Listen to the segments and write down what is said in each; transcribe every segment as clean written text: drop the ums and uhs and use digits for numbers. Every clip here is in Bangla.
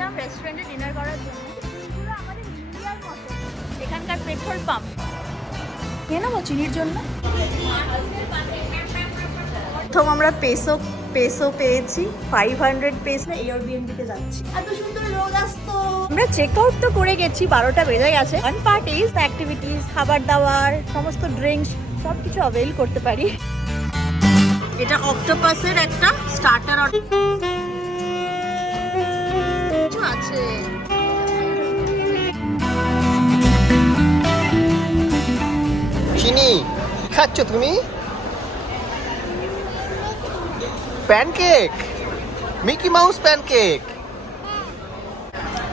এসেছিলাম রেস্টুরেন্টে ডিনার করার জন্য। পুরো আমাদের ইন্ডিয়ার মতো এখানকার পেট্রোল পাম্প। কে নেবো চিনির জন্য? প্রথম আমরা পেসো পেয়েছি 500 পেসে। এয়ারবিএনবিতে যাচ্ছি। এত সুন্দর রোদ আসতো। আমরা চেক আউট তো করে গেছি, 12টা বেজে গেছে। ওয়ান পার্ট ইজ অ্যাক্টিভিটিস, খাবার দাবার, সমস্ত ড্রিঙ্কস সবকিছু অ্যাভেল করতে পারি। এটা অক্টোপাসের একটা স্টার্টার আছে। চিনি খাচ্ছ তুমি? Pancake, Mickey mouse pancake.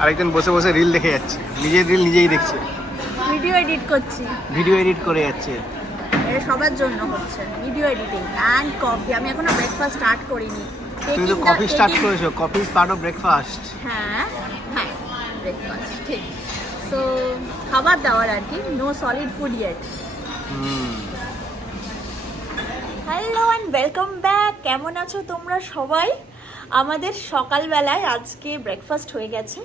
আরেকজন বসে বসে রিল দেখে যাচ্ছে, নিজের রিল নিজেই দেখছে। ভিডিও এডিট করছি, ভিডিও এডিট করে যাচ্ছে। এটা সবার জন্য হচ্ছে ভিডিও এডিটিং অ্যান্ড কফি। আমি এখনো ব্রেকফাস্ট স্টার্ট করিনি। তুমি তো কফি স্টার্ট করেছো। Coffee is part of breakfast. হ্যাঁ হ্যাঁ, ব্রেকফাস্ট ঠিক। সো খাবার দাবার আর কি, no solid food yet. Hello and welcome back. কেমন আছো তোমরা সবাই? আমাদের সকালবেলায় আজকে ব্রেকফাস্ট হয়ে গেছে,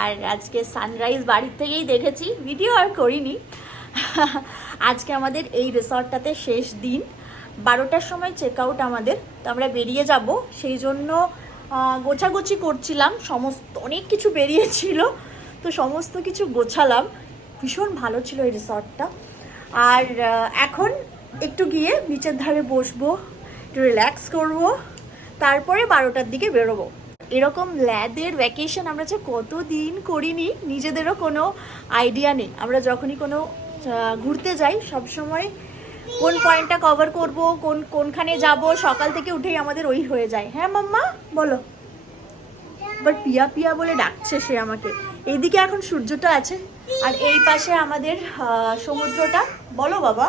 আর আজকে সানরাইজ বাড়ির থেকেই দেখেছি, ভিডিও আর করিনি। আজকে আমাদের এই রিসর্টটাতে শেষ দিন, 12টার সময় চেক আউট আমাদের। তো আমরা বেরিয়ে যাব, সেই জন্য গোছাগুছি করছিলাম। অনেক কিছু বেরিয়েছিল, তো সমস্ত কিছু গোছালাম। ভীষণ ভালো ছিল এই রিসর্টটা। আর এখন একটু গিয়ে বিচের ধারে বসবো, একটু রিল্যাক্স করবো, তারপরে 12টার দিকে বেরোবো। এরকম ল্যাদের ভ্যাকেশন আমরা যে কতদিন করিনি, নিজেদেরও কোনো আইডিয়া নেই। আমরা যখনই কোনো ঘুরতে যাই সবসময় কোন পয়েন্টটা কভার করব, কোনখানে যাব, সকাল থেকে উঠেই আমাদের ওই হয়ে যায়। হ্যাঁ মাম্মা বলো। বাট পিয়া পিয়া বলে ডাকছে সে আমাকে। এইদিকে এখন সূর্যটা আছে, আর এই পাশে আমাদের সমুদ্রটা। বলো বাবা,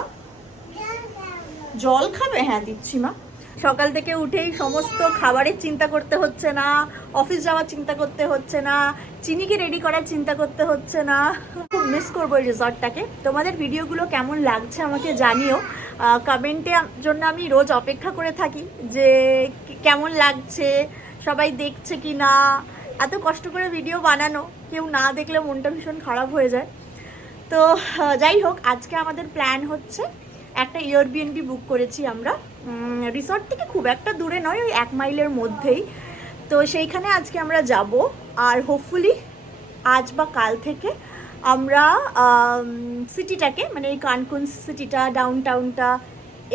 জল খাবে? হ্যাঁ দিচ্ছি মা। সকাল থেকে উঠেই সমস্ত খাবারের চিন্তা করতে হচ্ছে না, অফিস যাওয়ার চিন্তা করতে হচ্ছে না, চিনিকে রেডি করার চিন্তা করতে হচ্ছে না। খুব মিস করবো এই রিসর্টটাকে। তোমাদের ভিডিওগুলো কেমন লাগছে আমাকে জানিও কমেন্টে। জন্য আমি রোজ অপেক্ষা করে থাকি যে কেমন লাগছে, সবাই দেখছে কি না। এত কষ্ট করে ভিডিও বানানো, কেউ না দেখলে মনটা ভীষণ খারাপ হয়ে যায়। তো যাই হোক, আজকে আমাদের প্ল্যান হচ্ছে একটা এয়ারবিএনবি বুক করেছি আমরা। রিসর্ট থেকে খুব একটা দূরে নয়, ওই 1 মাইলের মধ্যেই। তো সেইখানে আজকে আমরা যাব, আর হোপফুলি আজ বা কাল থেকে আমরা সিটিটাকে, মানে এই কানকুন সিটিটা, ডাউন টাউনটা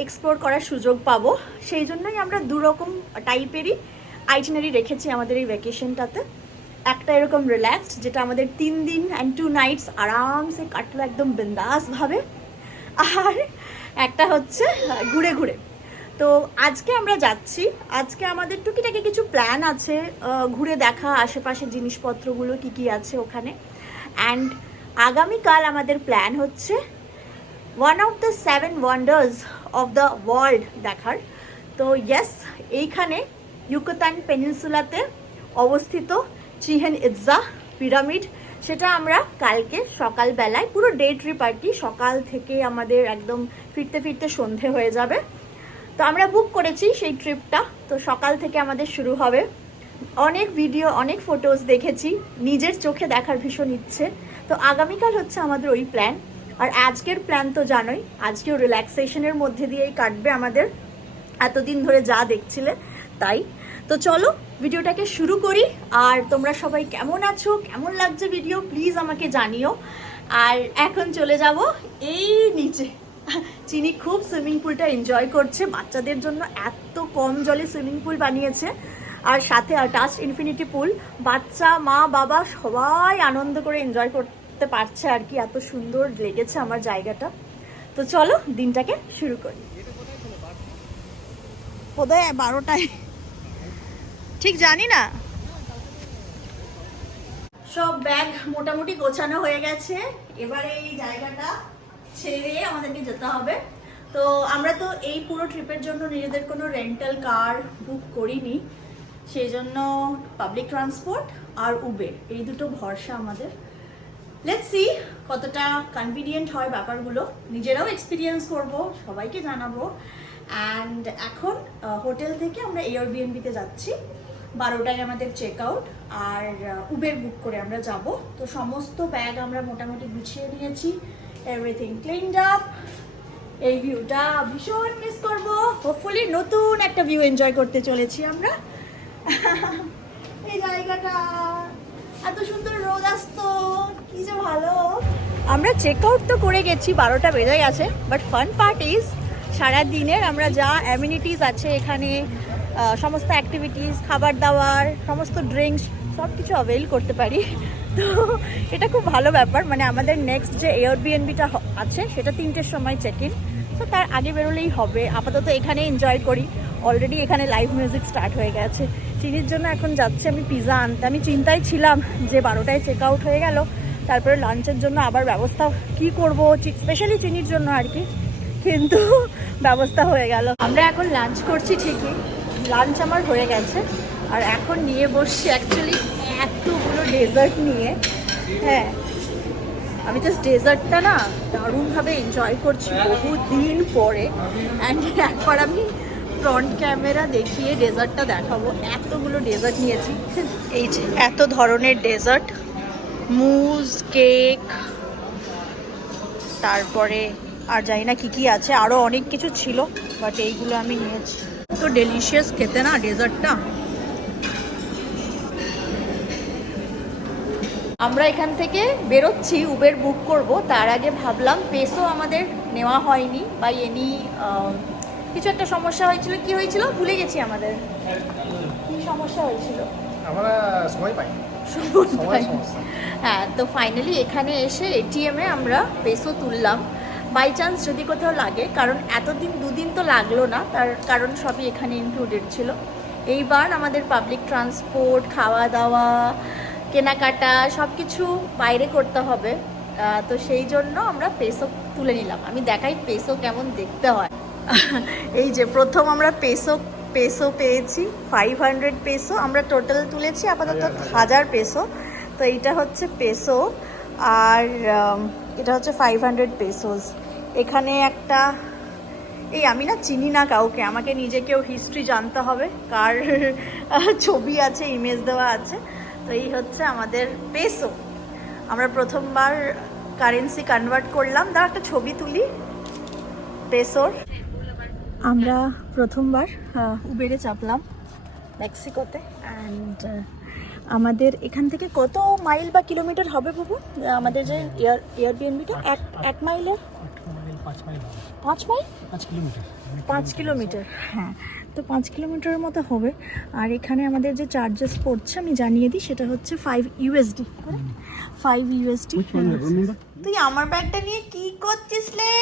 এক্সপ্লোর করার সুযোগ পাবো। সেই জন্যই আমরা দুরকম টাইপেরই আইটিনারি রেখেছি আমাদের এই ভ্যাকেশনটাতে। একটা এরকম রিল্যাক্সড, যেটা আমাদের 3 দিন অ্যান্ড 2 নাইটস আরামসে কাটলো একদম বিন্দাসভাবে। আর একটা হচ্ছে ঘুরে ঘুরে। তো আজকে আমরা যাচ্ছি, আজকে আমাদের টুকিটাকি কিছু প্ল্যান আছে, ঘুরে দেখা আশেপাশের জিনিসপত্রগুলো কি কি আছে ওখানে। অ্যান্ড আগামীকাল আমাদের প্ল্যান হচ্ছে one of the 7 wonders of the world দেখার। তো ইয়েস, এইখানে ইউকাতান পেনিনসুলাতে অবস্থিত চিহেন ইৎজা পিরামিড, সেটা আমরা কালকে সকালবেলায়, পুরো ডে ট্রিপ আর কি, সকাল থেকে আমাদের একদম ফিরতে ফিরতে সন্ধে হয়ে যাবে। তো আমরা বুক করেছি সেই ট্রিপটা, তো সকাল থেকে আমাদের শুরু হবে। অনেক ভিডিও, অনেক ফটোজ দেখেছি, নিজের চোখে দেখার ভীষণ ইচ্ছে। তো আগামীকাল হচ্ছে আমাদের ওই প্ল্যান। আর আজকের প্ল্যান তো জানোই, আজকেও রিল্যাক্সেশনের মধ্যে দিয়েই কাটবে আমাদের, এতদিন ধরে যা দেখছিলে তাই। তো চলো ভিডিওটাকে শুরু করি। আর তোমরা সবাই কেমন আছো, কেমন লাগছে ভিডিও, প্লিজ আমাকে জানিও। আর এখন চলে যাব এই নিচে। চিনি খুব সুইমিং পুলটা এনজয় করছে, বাচ্চাদের জন্য এত কম জলে সুইমিং পুল বানিয়েছে, আর সাথে টাচ ইনফিনিটি পুল। বাচ্চা, মা, বাবা সবাই আনন্দ করে এনজয় করতে পারছে আর কি। এত সুন্দর লেগেছে আমার জায়গাটা। তো চলো দিনটাকে শুরু করি। বোধহয় 12টায়, ঠিক জানি না। সব ব্যাগ মোটামুটি গোছানো হয়ে গেছে, এবারে এই জায়গাটা ছেড়ে আমাদেরকে যেতে হবে। তো আমরা তো এই পুরো ট্রিপের জন্য নিজেদের কোনো রেন্টাল কার বুক করিনি, সেই জন্য পাবলিক ট্রান্সপোর্ট আর উবের, এই দুটো ভরসা আমাদের। লেটস সি কতটা কনভিনিয়েন্ট হয় ব্যাপারগুলো, নিজেরাও এক্সপিরিয়েন্স করব, সবাইকে জানাবো। অ্যান্ড এখন হোটেল থেকে আমরা এয়ারবিএনবিতে যাচ্ছি। 12টায় আমাদের চেক আউট, আর উবের বুক করে আমরা যাব। তো সমস্ত ব্যাগ আমরা মোটামুটি গুছিয়ে নিয়েছি, এভরিথিং ক্লিনড আপ। এই ভিউটা ভীষণ মিস করব। হোপফুলি নতুন একটা ভিউ এনজয় করতে চলেছি আমরা। এই জায়গাটা এত সুন্দর, রোদ আসতো, কি যে ভালো। আমরা চেক আউট তো করে গেছি, 12টা বেজে গেছে, বাট ফান পার্ট ইজ সারা দিনের আমরা যা অ্যামিনিটিস আছে এখানে, সমস্ত অ্যাক্টিভিটিস, খাবার দাবার, সমস্ত ড্রিঙ্কস সব কিছু অ্যাভেল করতে পারি। তো এটা খুব ভালো ব্যাপার। মানে আমাদের নেক্সট যে এয়ারবিএনবিটা আছে সেটা 3টের সময় চেক ইন, তো তার আগে বেরোলেই হবে। আপাতত এখানে এনজয় করি। অলরেডি এখানে লাইভ মিউজিক স্টার্ট হয়ে গেছে। চিনির জন্য এখন যাচ্ছি আমি পিৎজা আনতে। আমি চিন্তায় ছিলাম যে 12টায় চেক আউট হয়ে গেল, তারপরে লাঞ্চের জন্য আবার ব্যবস্থা কি করব, স্পেশালি চিনির জন্য আর কি, কিন্তু ব্যবস্থা হয়ে গেল। আমরা এখন লাঞ্চ করছি ঠিকই, লাঞ্চ আমার হয়ে গেছে, আর এখন নিয়ে বসছি অ্যাকচুয়ালি এতগুলো ডেজার্ট নিয়ে। হ্যাঁ, আমি জাস্ট ডেজার্টটা না দারুণভাবে এনজয় করছি বহুদিন পরে। অ্যান্ড একবার আমি ফ্রন্ট ক্যামেরা দেখিয়ে ডেজার্টটা দেখাবো। এতগুলো ডেজার্ট নিয়েছি, এই যে এত ধরনের ডেজার্ট, মুজ, কেক, তারপরে আর জানি না কি কি আছে, আরও অনেক কিছু ছিল, বাট এইগুলো আমি নিয়েছি। তো ডেলিশিয়াস খেতে না ডেজার্টটা। আমরা এখান থেকে বেরোচ্ছি, উবের বুক করব। তার আগে ভাবলাম পেসো আমাদের নেওয়া হয়নি, বা এনি কিছু একটা সমস্যা হয়েছিল। কি হয়েছিল ভুলে গেছি, আমাদের কি সমস্যা হয়েছিল, আমরা সময় পাই। হ্যাঁ, তো ফাইনালি এখানে এসে এটিএমে আমরা পেসো তুললাম, বাই চান্স যদি কোথাও লাগে, কারণ এতদিন 2 দিন তো লাগলো না, তার কারণ সবই এখানে ইনক্লুডেড ছিল। এইবার আমাদের পাবলিক ট্রান্সপোর্ট, খাওয়া দাওয়া, কেনাকাটা সব কিছু বাইরে করতে হবে, তো সেই জন্য আমরা পেসো তুলে নিলাম। আমি দেখাই পেসো কেমন দেখতে হয়। এই যে প্রথম আমরা পেসো পেয়েছি, 500 পেসো। আমরা টোটাল তুলেছি আপাতত 1000 পেসো। তো এইটা হচ্ছে পেসো, আর এটা হচ্ছে 500 পেসোস। এখানে একটা, এই আমি না চিনি না কাউকে, আমাকে নিজেকেও হিস্ট্রি জানতে হবে, কার ছবি আছে, ইমেজ দেওয়া আছে। তো এই হচ্ছে আমাদের পেসো। আমরা প্রথমবার কারেন্সি কনভার্ট করলাম। দাও একটা ছবি তুলি পেসোর। আমরা প্রথমবার উবেরে চাপলাম মেক্সিকোতে, অ্যান্ড আমাদের এখান থেকে কত মাইল বা কিলোমিটার হবে বাবু আমাদের যে এয়ারবিএনবিটা? 1 মাইলের 5 কিলোমিটার। হ্যাঁ, তো 5 কিলোমিটারের মতো হবে। আর এখানে আমাদের যে চার্জেস পড়ছে আমি জানিয়ে দিই, সেটা হচ্ছে 5 ইউএসডি। 5 ইউএসডি। তুই আমার ব্যাগটা নিয়ে কি করছিস রে?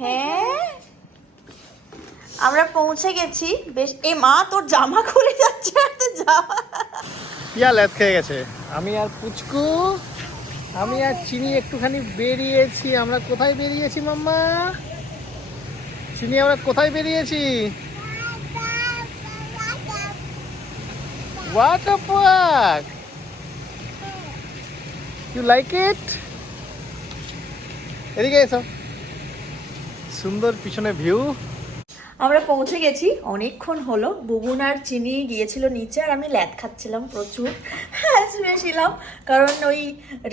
হ্যাঁ, আমরা পৌঁছে গেছি। বেশ, এ মা তোর জামা খুলে যাচ্ছে, এত জামা পিয়া ল্যাদ খেয়ে গেছে। আমি আর পুচকু, আমি আর চিনি একটুখানি বেরিয়েছি। আমরা কোথায় বেরিয়েছি মাম্মা? চিনি, আমরা কোথায় বেরিয়েছি? Water park. You like it? এদিকে এসো, সুন্দর পিছনে ভিউ। আমরা পৌঁছে গেছি, অনেকক্ষণ হলো। বুবুন আর চিনি গিয়েছিল নিচে, আর আমি ল্যাদ খাচ্ছিলাম প্রচুর, শুয়েছিলাম, কারণ ওই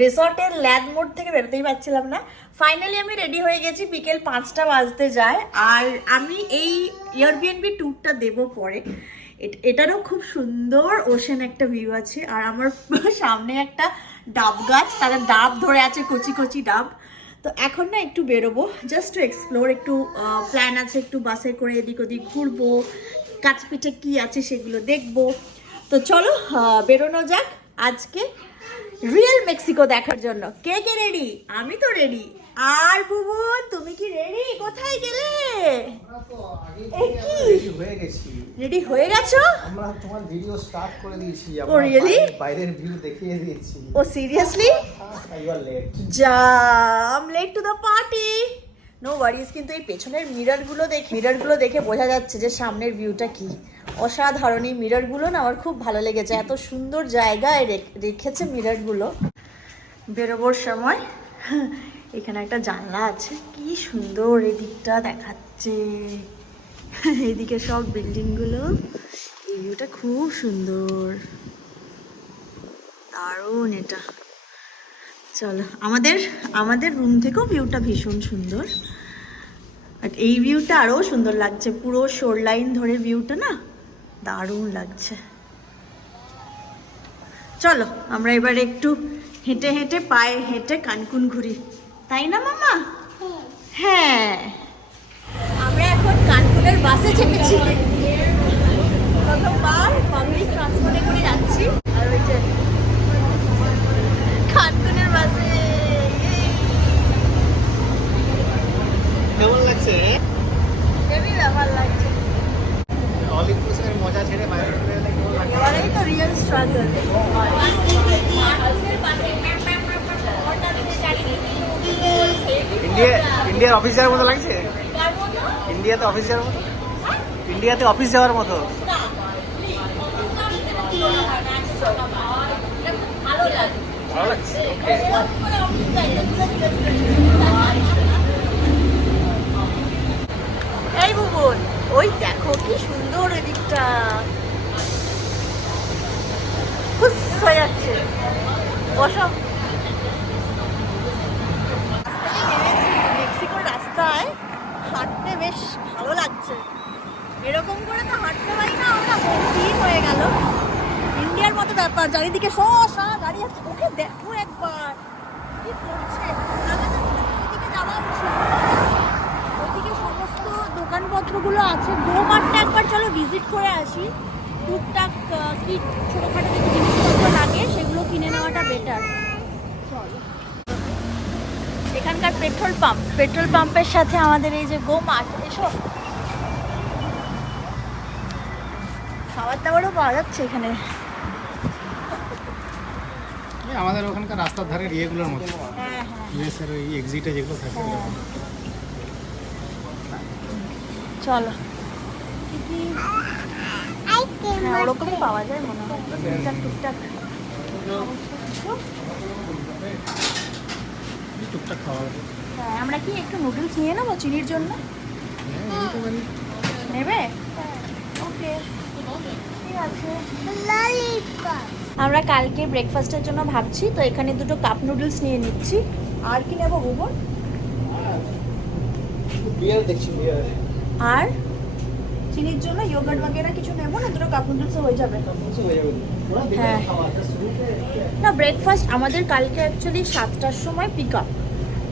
রিসর্টের ল্যাদ মোড থেকে বেরোতেই পারছিলাম না। ফাইনালি আমি রেডি হয়ে গেছি, বিকেল 5টা বাজতে যায়। আর আমি এই এয়ারবিএনবি ট্যুরটা দেবো পরে। এটারও খুব সুন্দর ওশেন একটা ভিউ আছে, আর আমার সামনে একটা ডাব গাছ, তারা ডাব ধরে আছে, কচি কচি ডাব। তো এখন না একটু বেরোবো, জাস্ট টু এক্সপ্লোর। একটু প্ল্যান আছে একটু বাসে করে এদিক ওদিক ঘুরবো, কাছপিঠে কি আছে সেগুলো দেখবো। তো চলো বেরোনো যাক আজকে রিয়েল মেক্সিকো দেখার জন্য। কে কে রেডি? আমি তো রেডি। আর বুবু, তুমি কি রেডি? কোথায় গেলে? রেডি হয়ে গেছো? আমরা তোমার ভিডিও স্টার্ট করে দিয়েছি। ও রিয়েলি? বাইরের ভিউ দেখিয়ে দিয়েছি। Oh seriously? You are late. যা, I am late to the party. No worries. কিন্তু এই পেছনের মিররগুলো দেখে বোঝা যাচ্ছে যে সামনের ভিউটা কি অসাধারণ। এই মিররগুলো না আমার খুব ভালো লেগেছে, এত সুন্দর জায়গায় রেখেছে মিররগুলো। বেরোবার সময় এখানে একটা জানলা আছে, কি সুন্দর এদিকটা দেখাচ্ছে, এদিকে সব বিল্ডিংগুলো, এই ভিউটা খুব সুন্দর, দারুণ এটা। চলো, আমাদের রুম থেকেও ভিউটা ভীষণ সুন্দর, বাট এই ভিউটা আরও সুন্দর লাগছে, পুরো শোর লাইন ধরে ভিউটা না দারুণ লাগছে। চলো আমরা এবার একটু হেঁটে হেঁটে পায়ে হেঁটে কানকুন ঘুরি, তাই না মামা? হ্যাঁ, আমরা এখন কানকুনের বাসে চেপেছি, প্রথমবার পাবলিক ট্রান্সপোর্টে করে যাচ্ছি। আর ওই যে কানকুনের বাসে, কেমন লাগছে? হেভি ব্যাপার লাগছে। অল ইনক্লুসিভের মজা ছেড়ে বাইরে চলে গেলে কেমন লাগছে? এবারেই তো রিয়েল স্ট্রাগল। ইন্ডিয়ার অফিস যাওয়ার মতো লাগছে? ইন্ডিয়াতে অফিস যাওয়ার মতো? ইন্ডিয়াতে অফিস যাওয়ার মতো? ভালো লাগছে। এই বুবুন, ওই দেখো কি সুন্দর এদিকটা, খুশ হয়ে যাচ্ছে। বসো। মেক্সিকোর রাস্তায় হাঁটতে বেশ ভালো লাগছে, এরকম করে তো হাঁটতে পারি না আমরা, দিন হয়ে গেল। ইন্ডিয়ার মতো ব্যাপার, চারিদিকে শসা গাড়ি আছে, ওকে দেখো একবার কি করছে। ওইদিকে যাওয়া উচিত, ওইদিকে সমস্ত দোকানপত্রগুলো আছে। গো মার্টটা একবার চলো ভিজিট করে আসি, টুকটাক কি ছোটোখাটো কিছু জিনিসপত্র লাগে সেগুলো কিনে নেওয়াটা বেটার। চলো, এখানকার পেট্রোল পাম্পের সাথে আমাদের এই যে গো মার্ট, এসব খাবার দাবারও পাওয়া যাচ্ছে এখানে। আমাদের ওখানকার রাস্তার ধারের ইয়েগুলোর মতো, হ্যাঁ ইউএসের ওই এক্সিটে যেগুলো থাকে ওরকম। চলো, হ্যাঁ ওরকমই পাওয়া যায় মনে হয়, টুকটাক টুকটাক খাওয়া হবে। হ্যাঁ, আমরা কি একটু নুডলস নিয়ে নেবো চিনির জন্য? নেবে? ওকে, ঠিক আছে। আমরা কালকে ব্রেকফাস্টের জন্য ভাবছি, তো এখানে দুটো কাপ নুডলস নিয়ে নিচ্ছি। আর কি নেবো বুবন? বিয়ার দেখছি, বিয়ার। আর চিনির জন্য ইয়োগার্ট বাগেরা কিছু নেবো না? দুটো কাপ নুডলসে হয়ে যাবে। হ্যাঁ, না ব্রেকফাস্ট আমাদের কালকে অ্যাকচুয়ালি 7টার সময় পিক আপ,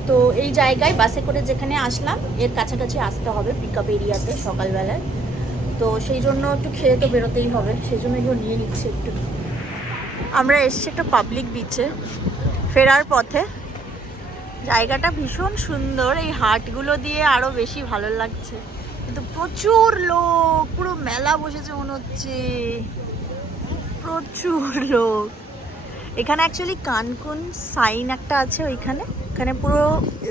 তো এই জায়গায় বাসে করে যেখানে আসলাম এর কাছাকাছি আসতে হবে পিক আপ এরিয়াতে সকালবেলায়, তো সেই জন্য একটু খেয়ে তো বেরোতেই হবে, সেই জন্য এগুলো নিয়ে নিচ্ছি একটু। আমরা এসছি একটা পাবলিক বিচে, ফেরার পথে। জায়গাটা ভীষণ সুন্দর, এই হাটগুলো দিয়ে আরও বেশি ভালো লাগছে, কিন্তু প্রচুর লোক, পুরো মেলা বসেছে মনে হচ্ছে, প্রচুর লোক। এখানে অ্যাকচুয়ালি কানকুন সাইন একটা আছে, ওইখানে পুরো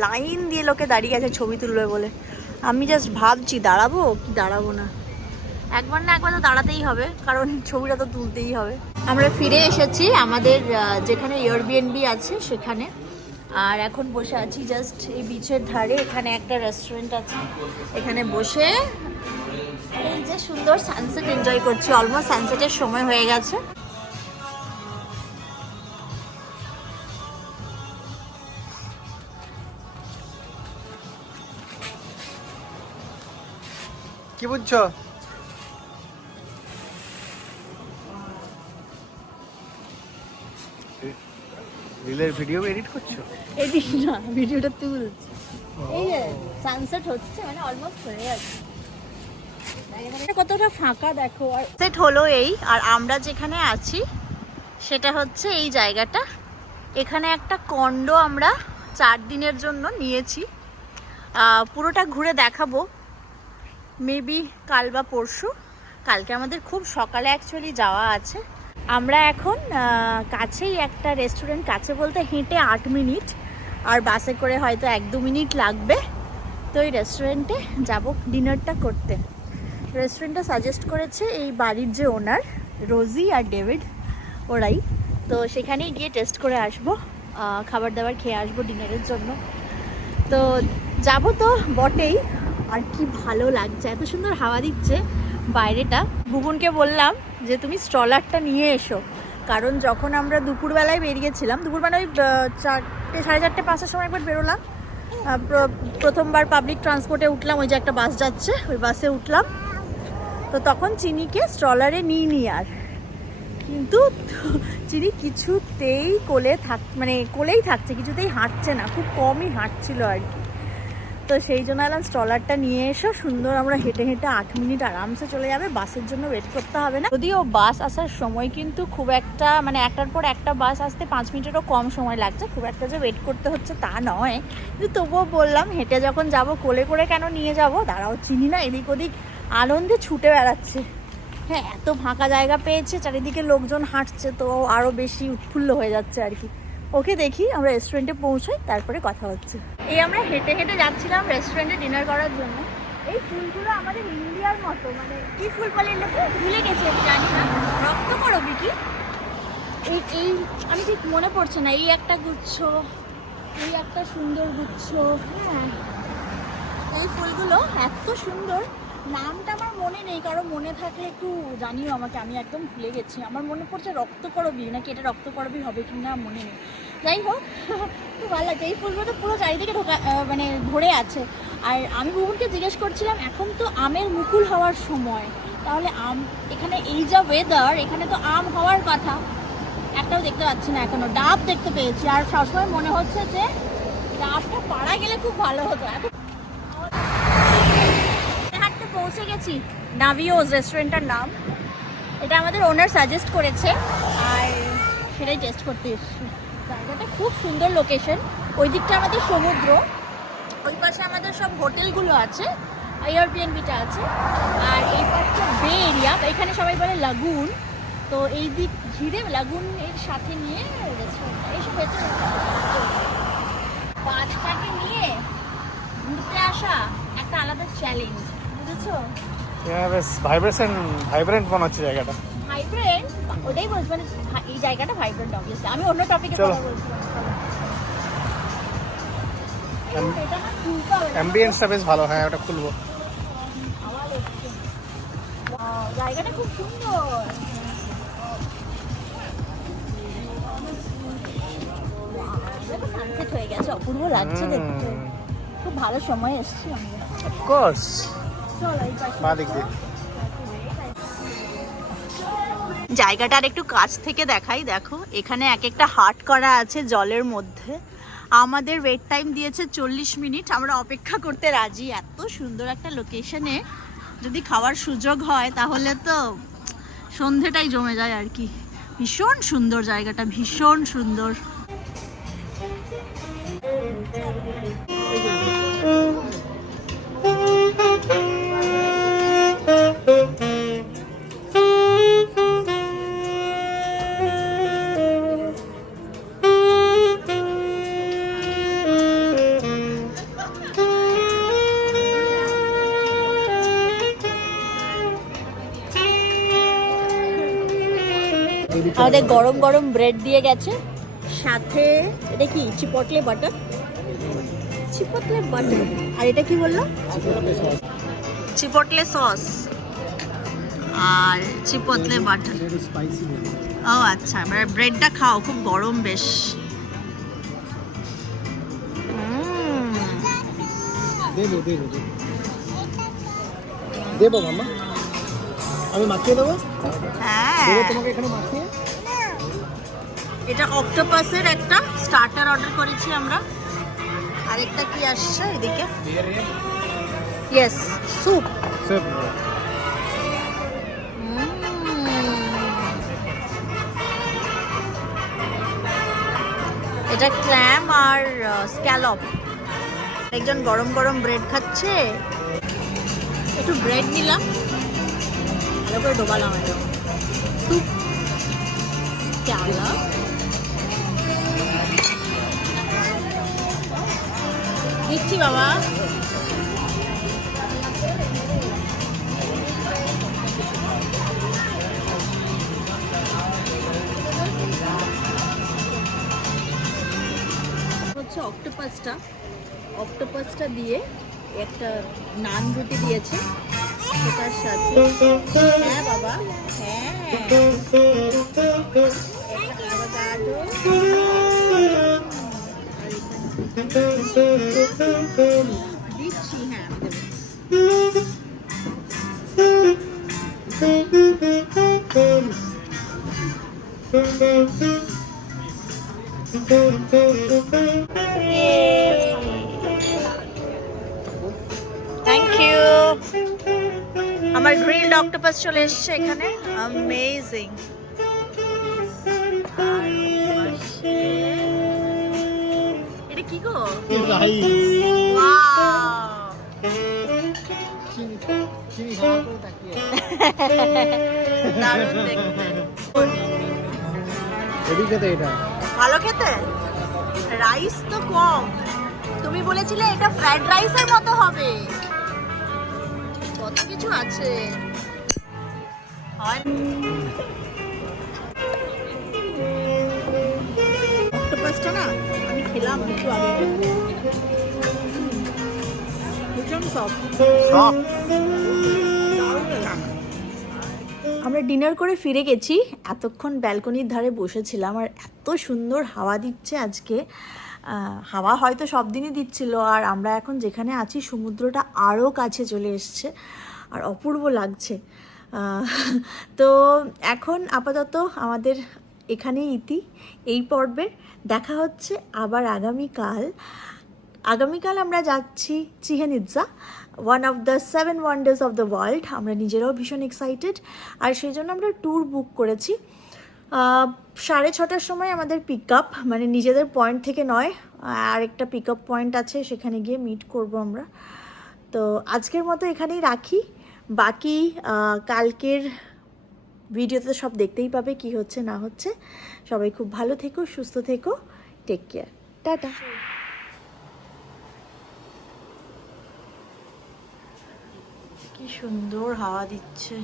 লাইন দিয়ে লোকে দাঁড়িয়ে আছে ছবি তুলবে বলে। আমি জাস্ট ভাবছি দাঁড়াবো কি দাঁড়াবো না, একবার না একবার তো দাঁড়াতেই হবে, কারণ ছবিটা তো তুলতেই হবে। আমরা ফিরে এসেছি আমাদের যেখানে এয়ারবিএনবি আছে সেখানে, আর এখন বসে আছি জাস্ট এই বিচের ধারে। এখানে একটা রেস্টুরেন্ট আছে, এখানে বসে এই যে সুন্দর সানসেট এনজয় করছি। অলমোস্ট সানসেটের সময় হয়ে গেছে। কি বুঝছো? রিলের ভিডিও এডিট করছো? এডিট না, ভিডিওটা তুলছি। এই যে সানসেট হচ্ছে, মানে অলমোস্ট হয়ে গেছে, কতটা ফাঁকা দেখো। আর সেট হলো এই, আর আমরা যেখানে আছি সেটা হচ্ছে এই জায়গাটা। এখানে একটা কন্ডো আমরা 4 দিনের জন্য নিয়েছি, পুরোটা ঘুরে দেখাবো মেবি কাল বা পরশু। কালকে আমাদের খুব সকালে অ্যাকচুয়ালি যাওয়া আছে। আমরা এখন কাছেই একটা রেস্টুরেন্ট, কাছে বলতে হেঁটে 8 মিনিট, আর বাসে করে হয়তো 1-2 মিনিট লাগবে। তো এই রেস্টুরেন্টে যাব ডিনারটা করতে। রেস্টুরেন্টটা সাজেস্ট করেছে এই বাড়ির যে ওনার, রোজি আর ডেভিড, ওরাই। তো সেখানেই গিয়ে টেস্ট করে আসবো, খাবার দাবার খেয়ে আসবো ডিনারের জন্য। তো যাব তো বটেই, আর কি ভালো লাগছে, এত সুন্দর হাওয়া দিচ্ছে, বাইরেটা। বুবুনকে বললাম যে তুমি স্ট্রলারটা নিয়ে এসো, কারণ যখন আমরা দুপুরবেলায় বেরিয়েছিলাম, দুপুরবেলায় ওই 4টে, 4:30, 5টার সময় একবার বেরোলাম, প্রথমবার পাবলিক ট্রান্সপোর্টে উঠলাম, ওই যে একটা বাস যাচ্ছে ওই বাসে উঠলাম, তো তখন চিনিকে স্ট্রলারে নিই আর, কিন্তু চিনি কিছুতেই কোলেই থাকছে, কিছুতেই হাঁটছে না, খুব কমই হাঁটছিল আর কি। তো সেই জন্য এলাম স্ট্রলারটা নিয়ে এসো, সুন্দর আমরা হেঁটে হেঁটে 8 মিনিট আরামসে চলে যাবে, বাসের জন্য ওয়েট করতে হবে না। যদিও বাস আসার সময় কিন্তু খুব একটা, মানে একটার পর একটা বাস আসতে 5 মিনিটেরও কম সময় লাগছে, খুব একটা যে ওয়েট করতে হচ্ছে তা নয়, কিন্তু তবুও বললাম হেঁটে যখন যাব কোলে করে কেন নিয়ে যাব, দাঁড়াও চিনি না এদিক ওদিক আনন্দে ছুটে বেড়াচ্ছে। হ্যাঁ, এত ফাঁকা জায়গা পেয়েছে, চারিদিকে লোকজন হাঁটছে, তো আরও বেশি উৎফুল্ল হয়ে যাচ্ছে আর কি। ওকে, দেখি আমরা রেস্টুরেন্টে পৌঁছাই, তারপরে কথা হচ্ছে। এই আমরা হেঁটে হেঁটে যাচ্ছিলাম রেস্টুরেন্টে ডিনার করার জন্য। এই ফুলগুলো আমাদের ইন্ডিয়ার মতো, মানে কি ফুল বলে এগুলোকে ভুলে গেছি, আমি জানি না, রক্তকরবী কি, এই আমি ঠিক মনে পড়ছে না। এই একটা গুচ্ছ, এই একটা সুন্দর গুচ্ছ, হ্যাঁ এই ফুলগুলো এত সুন্দর। নামটা আমার মনে নেই, কারণ মনে থাকলে একটু জানিও আমাকে, আমি একদম ভুলে গেছি। আমার মনে পড়ছে রক্তকরবী, নাকি এটা রক্তকরবী হবে কি না মনে নেই, যাই হোক খুব ভালো লাগছে। এই ফুলগুলো তো পুরো চারিদিকে মানে ধরে আছে। আর আমি বুবুনকে জিজ্ঞেস করছিলাম, এখন তো আমের মুকুল হওয়ার সময়, তাহলে আম এখানে এই যা ওয়েদার, এখানে তো আম হওয়ার কথা, একটাও দেখতে পাচ্ছি না এখনো। ডাব দেখতে পেয়েছি, আর সবসময় মনে হচ্ছে যে ডাবটা পাড়া গেলে খুব ভালো হতো। পৌঁছে গেছি নাভিওস রেস্টুরেন্টের নাম, এটা আমাদের ওনার সাজেস্ট করেছে আর সেটাই টেস্ট করতে এসেছি। জায়গাটা খুব সুন্দর লোকেশন, ওই দিকটা আমাদের সমুদ্র, ওই পাশে আমাদের সব হোটেলগুলো আছে, এয়ারবিএনবিটা আছে, আর এই পাশটা বে এরিয়া, এখানে সবাই বলে লাগুন, তো এই দিক ঘিরে লাগুন এর সাথে নিয়ে রেস্টুরেন্ট। এইসব বাচ্চাকে নিয়ে ঘুরতে আসা একটা আলাদা চ্যালেঞ্জ, বুঝেছো? বেশ ভাইব্রেন্ট মনে হচ্ছে জায়গাটা। ভাইব্রেন্ট, ওটাই বলছি, মানে এই জায়গাটা ভাইব্রেন্ট অবভিয়াসলি। আমি অন্য টপিকে কথা বলছিলাম। এটা না খুলতে হবে, অ্যাম্বিয়েন্সটা বেশ ভালো, হ্যাঁ ওটা খুলবো। জায়গাটা খুব সুন্দর। সানসেট হয়ে গেছে, অপূর্ব লাগছে দেখতে, খুব ভালো সময় এসেছি আমরা। অফকোর্স, চলো এই পাশে। মা দিক দিয়ে জায়গাটা আর একটু কাছ থেকে দেখাই, দেখো এখানে এক একটা হাট করা আছে জলের মধ্যে। আমাদের ওয়েট টাইম দিয়েছে 40 মিনিট, আমরা অপেক্ষা করতে রাজি। এত সুন্দর একটা লোকেশনে যদি খাওয়ার সুযোগ হয় তাহলে তো সন্ধেটাই জমে যায় আর কি। ভীষণ সুন্দর জায়গাটা, ভীষণ সুন্দর। আমাদের গরম গরম ব্রেড দিয়ে গেছে, সাথে এটা কি চিপটলে বাটার, আর এটা কি বললো, চিপটলে সস আর চিপটলে বাটার। ও আচ্ছা, মানে ব্রেডটা খাও, খুব গরম বেশ। দেবো মামা, আমি মাখিয়ে দেবো। হ্যাঁ, তোমাকে এখানে মাখিয়ে। এটা অক্টোপাসের একটা স্টার্টার অর্ডার করেছি আমরা। আরেকটা কি আসছে এদিকে, ইয়েস স্যুপ। এটা ক্ল্যাম আর স্ক্যালপ। একজন গরম গরম ব্রেড খাচ্ছে, একটু ব্রেড নিলাম, ভালো করে ডোবালাম এটা। স্যুপ, স্ক্যালপ, দিচ্ছি বাবা। হচ্ছে অক্টোপাসটা দিয়ে একটা নান রুটি দিয়েছে, সেটার সাথে হ্যাঁ বাবা হ্যাঁ avocado, দিচ্ছি হ্যাঁ আমি দেবো। Thank you. আমার গ্রিলড অক্টোপাস চলে এসেছে এখানে, অ্যামেজিং। এটা কি গো? রাইস ওয়াও, চিনি খাওয়া করে তাকিয়ে দারুণ দেখতে। এদিকে তো এটা ভালো খেতে, রাইস তো কম। তুমি বলেছিলে এটা ফ্রাইড রাইসের মতো হবে, কত কিছু আছে। অক্টোপাসটা না আমি খেলাম একটু আগে, ভীষণ সফট। সব আমরা ডিনার করে ফিরে গেছি, এতক্ষণ ব্যালকনির ধারে বসেছিলাম আর এত সুন্দর হাওয়া দিচ্ছে আজকে। হাওয়া হয়তো সব দিনই দিচ্ছিল, আর আমরা এখন যেখানে আছি সমুদ্রটা আরও কাছে চলে এসছে আর অপূর্ব লাগছে। তো এখন আপাতত আমাদের এখানেই ইতি এই পর্বের। দেখা হচ্ছে আবার আগামীকাল আমরা যাচ্ছি Chichen Itza, one of the 7 wonders of the world. আমরা নিজেরাও ভীষণ এক্সাইটেড, আর সেই জন্য আমরা ট্যুর বুক করেছি। 6:30টার সময় আমাদের পিক আপ, মানে নিজেদের পয়েন্ট থেকে নয়, আরেকটা পিক আপ পয়েন্ট আছে, সেখানে গিয়ে মিট করব আমরা। তো আজকের মতো এখানেই রাখি, বাকি কালকের ভিডিওতে সব দেখতেই পাবে কি হচ্ছে না হচ্ছে। সবাই খুব ভালো থেকো, সুস্থ থেকো, টেক কেয়ার, টাটা। কি সুন্দর হাওয়া দিচ্ছে।